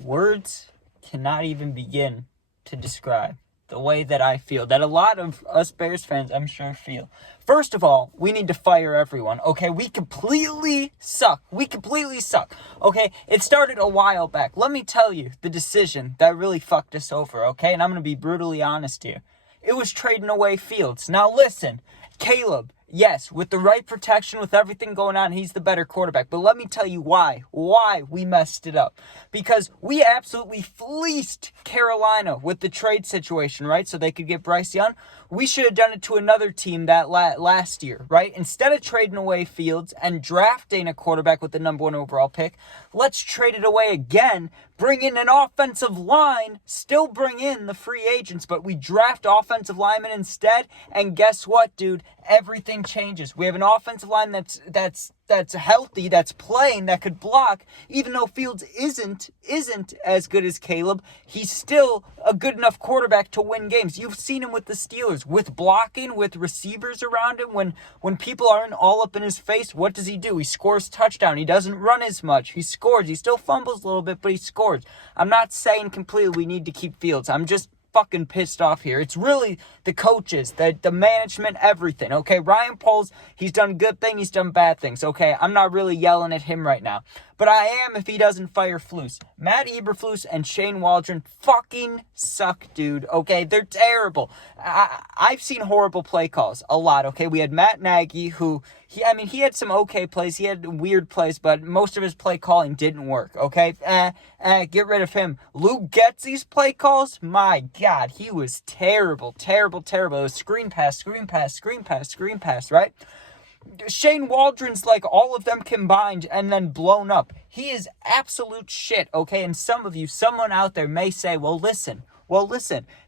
words cannot even begin to describe the way that I feel, that a lot of us Bears fans, I'm sure, feel. First of all, we need to fire everyone, okay? We completely suck. Okay? It started a while back. Let me tell you the decision that really fucked us over, okay? And I'm going to be brutally honest here. It was trading away Fields. Now listen, Caleb, yes, with the right protection, with everything going on, he's the better quarterback. But let me tell you why we messed it up. Because we absolutely fleeced Carolina with the trade situation, right? So they could get Bryce Young. We should have done it to another team that last year, right? Instead of trading away Fields and drafting a quarterback with the number 1 overall pick, let's trade it away again, bring in an offensive line, still bring in the free agents, but we draft offensive linemen instead, and guess what, dude? Everything changes. We have an offensive line that's healthy, that's playing, that could block. Even though Fields isn't as good as Caleb, he's still a good enough quarterback to win games. You've seen him with the Steelers, with blocking, with receivers around him. When people aren't all up in his face, what does he do? He scores touchdown. He doesn't run as much. He scores. He still fumbles a little bit, but he scores. I'm not saying completely we need to keep Fields. I'm just fucking pissed off here. It's really the coaches, the management, everything, okay? Ryan Poles, he's done good things, he's done bad things, okay? I'm not really yelling at him right now. But I am if he doesn't fire Flus. Matt Eberflus and Shane Waldron fucking suck, dude, okay? They're terrible. I've seen horrible play calls, a lot, okay? We had Matt Nagy, who, he had some okay plays, he had weird plays, but most of his play calling didn't work, okay? Get rid of him. Luke Getsy's play calls, my God, he was terrible. It was screen pass, right? Shane Waldron's like all of them combined and then blown up. He is absolute shit, okay? And someone out there may say, well, listen,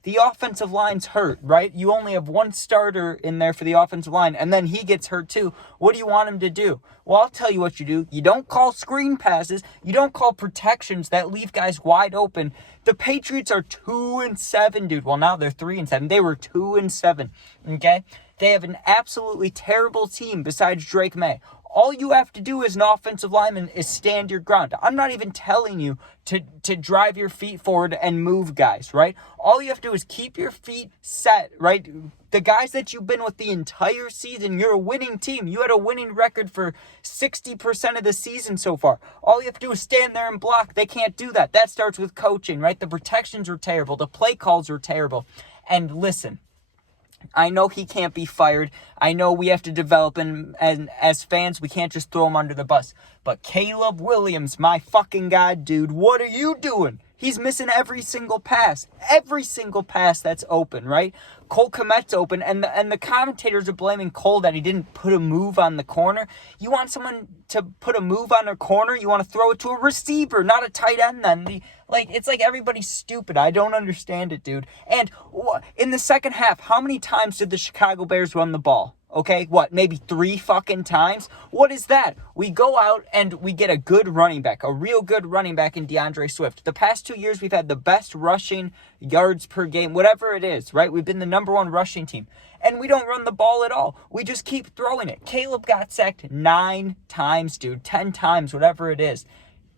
the offensive line's hurt, right? You only have one starter in there for the offensive line, and then he gets hurt too. What do you want him to do? Well, I'll tell you what you do. You don't call screen passes. You don't call protections that leave guys wide open. The Patriots are 2-7, dude. Well, now they're 3-7. They were 2-7, okay? They have an absolutely terrible team besides Drake May. All you have to do as an offensive lineman is stand your ground. I'm not even telling you to drive your feet forward and move guys, right? All you have to do is keep your feet set, right? The guys that you've been with the entire season, you're a winning team. You had a winning record for 60% of the season so far. All you have to do is stand there and block. They can't do that. That starts with coaching, right? The protections were terrible. The play calls were terrible. And listen, I know he can't be fired. I know we have to develop him, and as fans, we can't just throw him under the bus. But Caleb Williams, my fucking God, dude, what are you doing? He's missing every single pass that's open, right? Cole Kmet's open, and the commentators are blaming Cole that he didn't put a move on the corner. You want someone to put a move on a corner? You want to throw it to a receiver, not a tight end then. It's like everybody's stupid. I don't understand it, dude. And in the second half, how many times did the Chicago Bears run the ball? Okay, maybe 3 fucking times? What is that? We go out and we get a good running back, a real good running back in DeAndre Swift. The past 2 years, we've had the best rushing yards per game, whatever it is, right? We've been the number 1 rushing team. And we don't run the ball at all. We just keep throwing it. Caleb got sacked 9 times, dude, 10 times, whatever it is.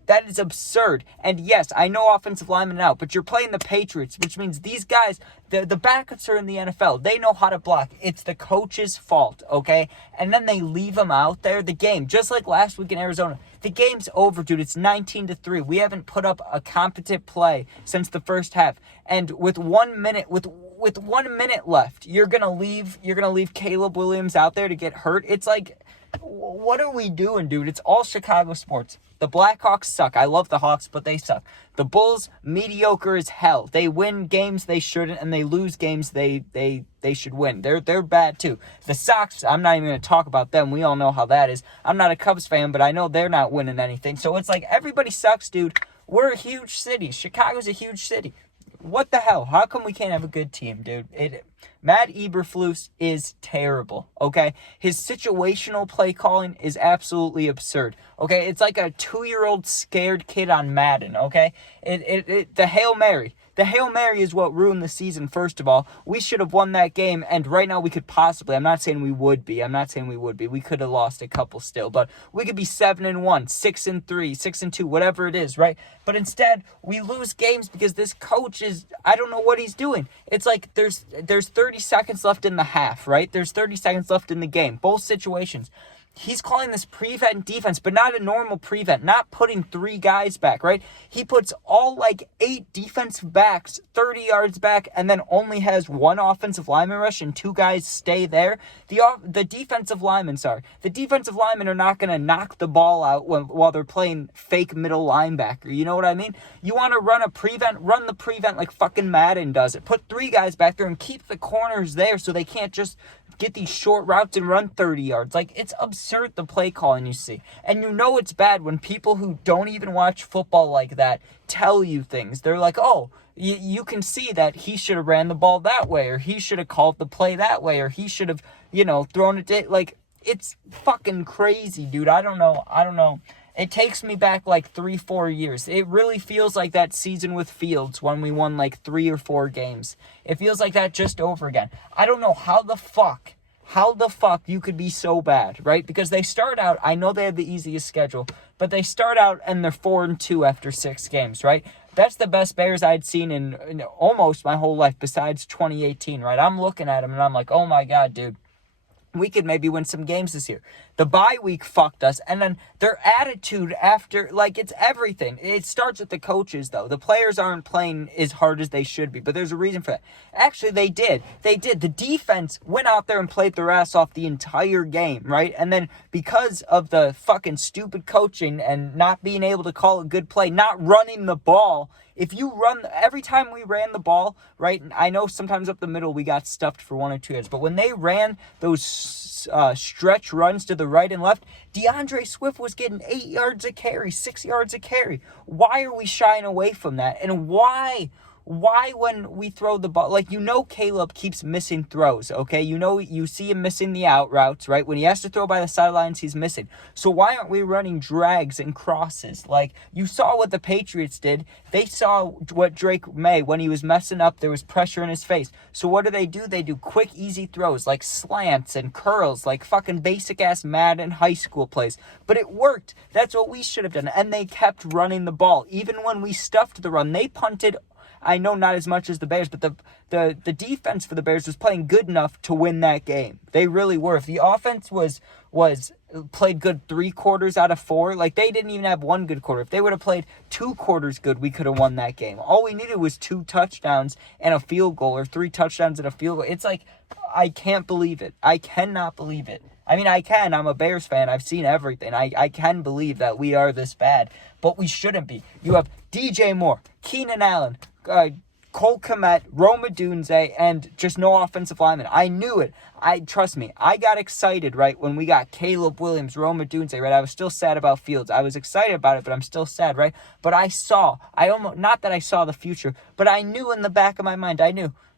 That is absurd. And yes, I know offensive linemen out, but you're playing the Patriots, which means these guys, the backups are in the NFL. They know how to block. It's the coach's fault, okay? And then they leave them out there. The game, just like last week in Arizona, the game's over, dude. It's 19-3. We haven't put up a competent play since the first half. And with 1 minute, with 1 minute left, you're gonna leave Caleb Williams out there to get hurt. It's like, what are we doing, dude? It's all Chicago sports. The Blackhawks suck. I love the Hawks, but they suck. The Bulls, mediocre as hell. They win games they shouldn't, and they lose games they should win. They're bad too. The Sox, I'm not even going to talk about them. We all know how that is. I'm not a Cubs fan, but I know they're not winning anything. So it's like everybody sucks, dude. We're a huge city. Chicago's a huge city. What the hell? How come we can't have a good team, dude? Matt Eberflus is terrible, okay? His situational play calling is absolutely absurd, okay? It's like a 2-year-old scared kid on Madden, okay? The Hail Mary. The Hail Mary is what ruined the season, first of all. We should have won that game, and right now we could possibly, I'm not saying we would be. We could have lost a couple still, but we could be 7-1, 6-3, 6-2, whatever it is, right? But instead, we lose games because this coach is, I don't know what he's doing. It's like there's 30 seconds left in the half, right? There's 30 seconds left in the game, both situations. He's calling this prevent defense, but not a normal prevent, not putting 3 guys back, right? He puts all 8 defensive backs 30 yards back and then only has 1 offensive lineman rush and 2 guys stay there. The defensive linemen are not going to knock the ball out while they're playing fake middle linebacker. You know what I mean? You want to run the prevent like fucking Madden does it. Put 3 guys back there and keep the corners there so they can't just get these short routes and run 30 yards. It's absurd, the play calling you see. And you know it's bad when people who don't even watch football like that tell you things. They're like, oh, you can see that he should have ran the ball that way, or he should have called the play that way, or he should have, thrown it. It's fucking crazy, dude. I don't know. It takes me back 3-4 years. It really feels like that season with Fields when we won 3 or 4 games. It feels like that just over again. I don't know how the fuck you could be so bad, right? Because they start out, I know they have the easiest schedule, but they start out and they're 4-2 after 6 games, right? That's the best Bears I'd seen in almost my whole life besides 2018, right? I'm looking at them and I'm like, oh my God, dude. We could maybe win some games this year. The bye week fucked us. And then their attitude after, it's everything. It starts with the coaches, though. The players aren't playing as hard as they should be. But there's a reason for that. Actually, they did. The defense went out there and played their ass off the entire game, right? And then because of the fucking stupid coaching and not being able to call a good play, not running the ball, every time we ran the ball, right, I know sometimes up the middle we got stuffed for 1 or 2 yards, but when they ran those stretch runs to the right and left, DeAndre Swift was getting 8 yards a carry, 6 yards a carry. Why are we shying away from that? And why when we throw the ball, Caleb keeps missing throws, okay? You see him missing the out routes, right? When he has to throw by the sidelines, he's missing. So why aren't we running drags and crosses? You saw what the Patriots did. They saw what Drake May, when he was messing up, there was pressure in his face. So what do? They do quick, easy throws, like slants and curls, like fucking basic-ass Madden high school plays. But it worked. That's what we should have done. And they kept running the ball. Even when we stuffed the run, they punted. I know not as much as the Bears, but the defense for the Bears was playing good enough to win that game. They really were. If the offense was played good 3 quarters out of 4, they didn't even have 1 good quarter. If they would have played 2 quarters good, we could have won that game. All we needed was 2 touchdowns and a field goal, or 3 touchdowns and a field goal. It's I can't believe it. I cannot believe it. I mean, I can. I'm a Bears fan. I've seen everything. I can believe that we are this bad, but we shouldn't be. You have DJ Moore, Keenan Allen, Cole Kmet, Rome Odunze, and just no offensive lineman. I knew it. Trust me, I got excited, right, when we got Caleb Williams, Rome Odunze, right? I was still sad about Fields. I was excited about it, but I'm still sad, right? But not that I saw the future, but I knew in the back of my mind,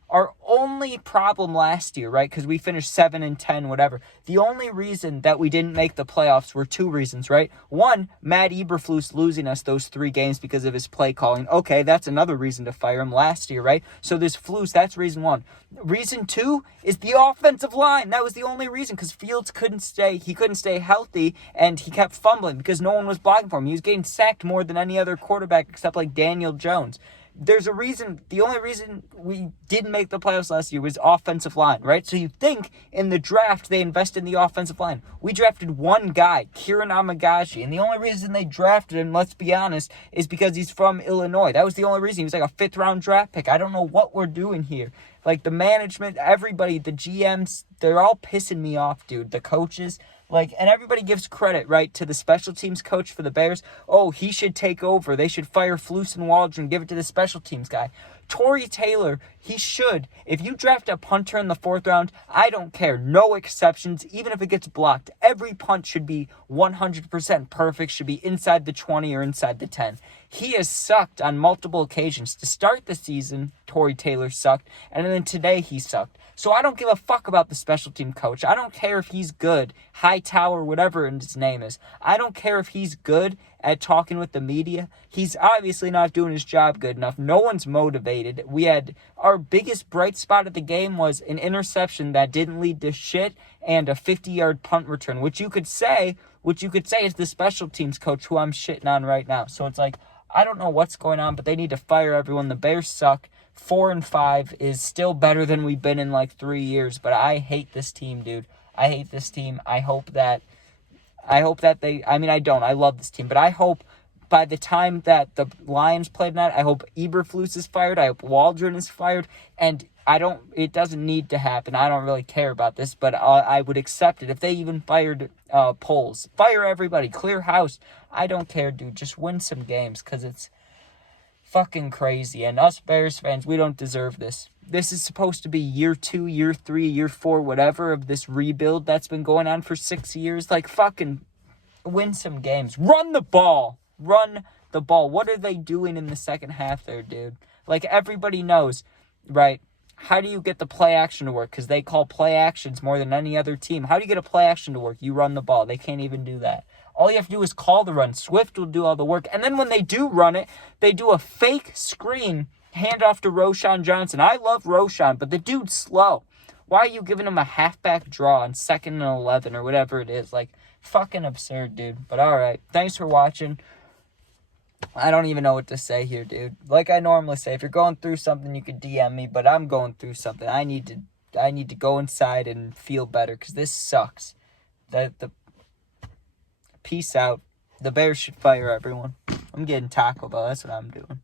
our only problem last year, right, because we finished 7-10, whatever, the only reason that we didn't make the playoffs were 2 reasons, right? 1, Matt Eberflus losing us those 3 games because of his play calling. Okay, that's another reason to fire him last year, right? So this Flus, that's reason 1. Reason 2 is the offensive line. That was the only reason, because Fields couldn't stay healthy, and he kept fumbling because no one was blocking for him. He was getting sacked more than any other quarterback except Daniel Jones. There's a reason. The only reason we didn't make the playoffs last year was offensive line, right? So you think in the draft they invested in the offensive line. We drafted 1 guy, Kieran Amagashi, and the only reason they drafted him, let's be honest, is because he's from Illinois. That was the only reason. He was a 5th-round draft pick. I don't know what we're doing here. The management, everybody, the GMs, they're all pissing me off, dude. The coaches. And everybody gives credit, right, to the special teams coach for the Bears. Oh, he should take over. They should fire Flus and Waldron, give it to the special teams guy. Tory Taylor, he should. If you draft a punter in the 4th round, I don't care. No exceptions, even if it gets blocked. Every punt should be 100% perfect, should be inside the 20 or inside the 10. He has sucked on multiple occasions. To start the season, Tory Taylor sucked, and then today he sucked. So I don't give a fuck about the special team coach. I don't care if he's good, Hightower, whatever his name is. I don't care if he's good at talking with the media. He's obviously not doing his job good enough. No one's motivated. We had our biggest bright spot of the game was an interception that didn't lead to shit and a 50-yard punt return, which you could say is the special teams coach who I'm shitting on right now. So it's like, I don't know what's going on, but they need to fire everyone. The Bears suck. 4-5 is still better than we've been in like 3 years, but I hate this team, dude. I hate this team. I hope that I love this team, but I hope by the time that the Lions play tonight, I hope Eberflus is fired. I hope Waldron is fired, and it doesn't need to happen. I don't really care about this, but I would accept it if they even fired Poles. Fire everybody. Clear house. I don't care, dude. Just win some games, because it's fucking crazy. And us Bears fans, we don't deserve this. This is supposed to be year 2, year 3, year 4, whatever, of this rebuild that's been going on for 6 years. Like, fucking win some games. Run the ball. Run the ball. What are they doing in the second half there, dude? Like, everybody knows, right? How do you get the play action to work? Because they call play actions more than any other team. How do you get a play action to work? You run the ball. They can't even do that. All you have to do is call the run. Swift will do all the work. And then when they do run it, they do a fake screen handoff to Roschon Johnson. I love Roschon, but the dude's slow. Why are you giving him a halfback draw on 2nd and 11 or whatever it is? Like, fucking absurd, dude. But all right. Thanks for watching. I don't even know what to say here, dude. Like I normally say, if you're going through something, you could DM me, but I'm going through something. I need to go inside and feel better, because this sucks. Peace out. The Bears should fire everyone. I'm getting Taco Bell. That's what I'm doing.